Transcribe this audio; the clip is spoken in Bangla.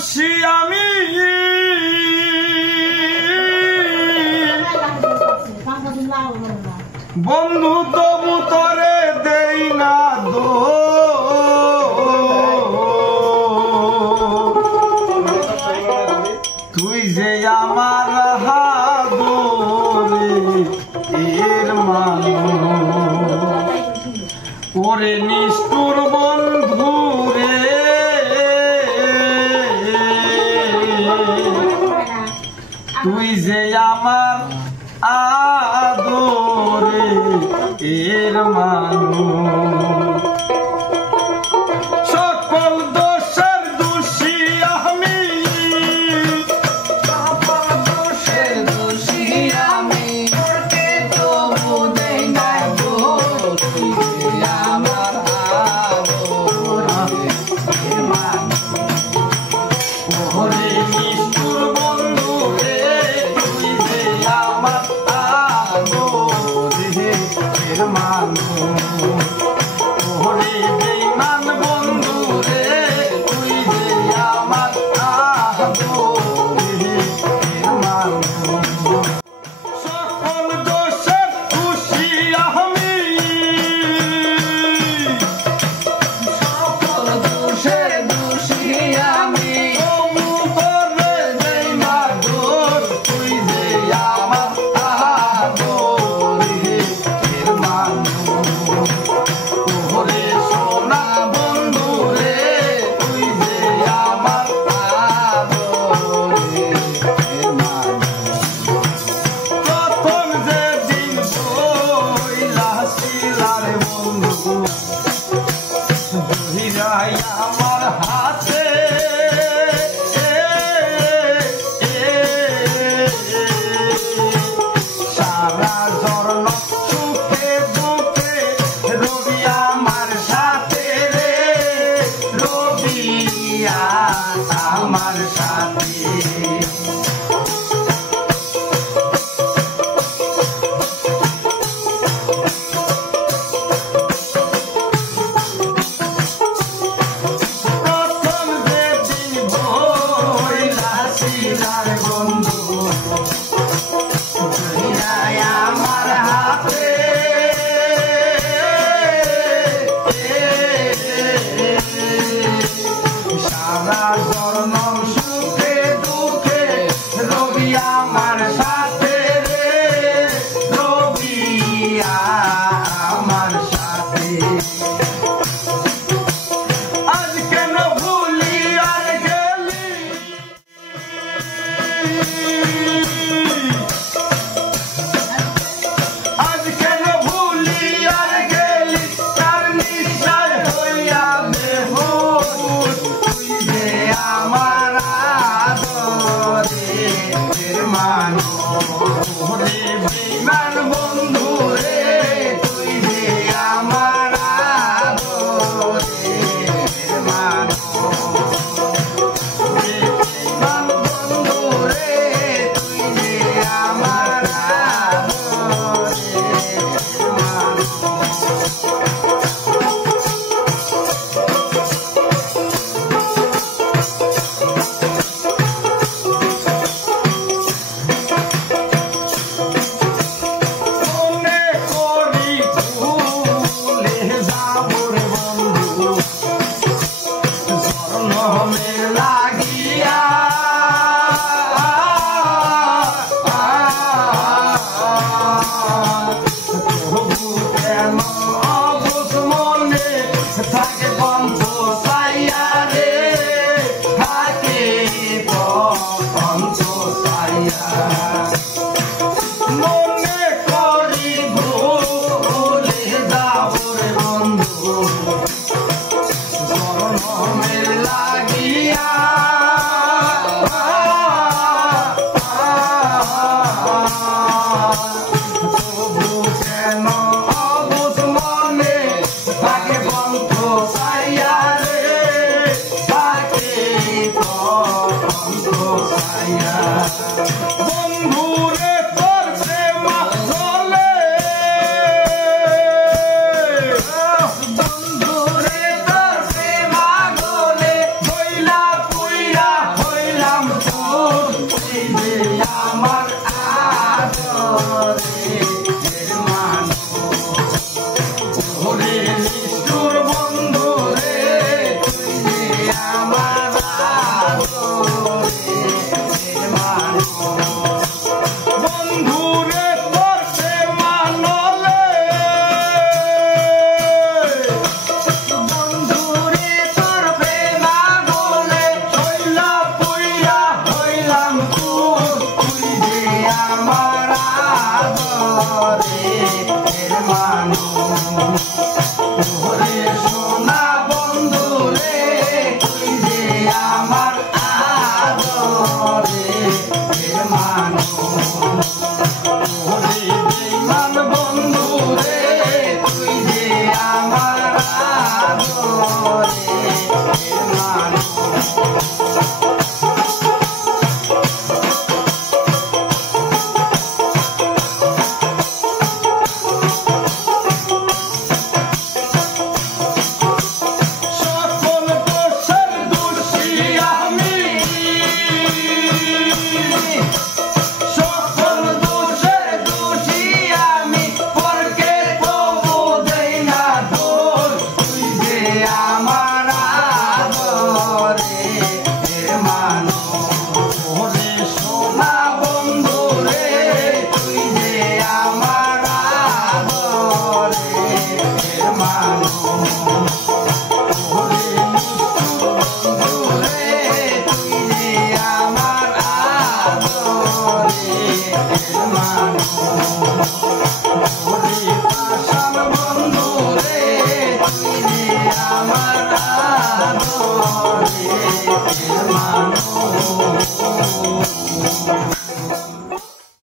দোষী আমি বন্ধু তবু তরে দেই না তুই যে আমার হাদরে এর ওরে নিষ্ঠুর বন্ধু রে তুই যে আমার আদরে এর সকল দোষের দোষী আমি সকল দোষের দোষী আমি তবু দেই না দোষ আমার আদরে এর ওরে নিষ্ঠুর বন্ধু রে তুই যে আমার আদরে এর ওরে বেঈমান বন্ধু রে তুই যে আমার আদরে এর সকল দোষের দোষী আমি সকল দোষের দোষী আমি তবু তরে দেই না দোষ তুই যে আমার আদরে এর ওরে সোনা বন্ধু রে তুই যে আমার আদরে এর প্রথম যে দিন বইলা ছিলারে বন্ধু ধরিরাই আমার হাতে সারা জর্ণ সুখে দুঃখে রবি আমার সাথে রে রবিয়া আমার সাথে প্রথম যেদিন বইলা ছিলারে বন্ধু আমার হাতে সারা জন্ম সুখে দুঃখে রবি আমার সাথে রে রবিয়া আমার সাথে আজ কেন ভুলি আর গেলি আজ কেন ভুলি আর গেলি তার নিশায় হইয়া বেহুশ তুই যে আমার আদরে এর ওরে বেঈমান বন্ধু রে তুই যে আমার আদরে এর বেঈমান বন্ধু রে তুই যে আমার মনে করি ভুলে যাবো রে বন্ধু জন্মে লাগিয়া তবু কেন অবুঝ মনে থাকে বন্ধ সাইয়া রে থাকে বন্ধ সাইয়া মনে করি ভুলে যাবো রে বন্ধু জন্মের লাগিয়া তবু কেন অবুঝ মনে থাকে বন্ধ সাইয়া রে থাকে বন্ধ সাইয়া বন্ধু রে তোর প্রেম চলে বন্ধু রে তোর প্রেম গলে কইলা পুইরা মানুষ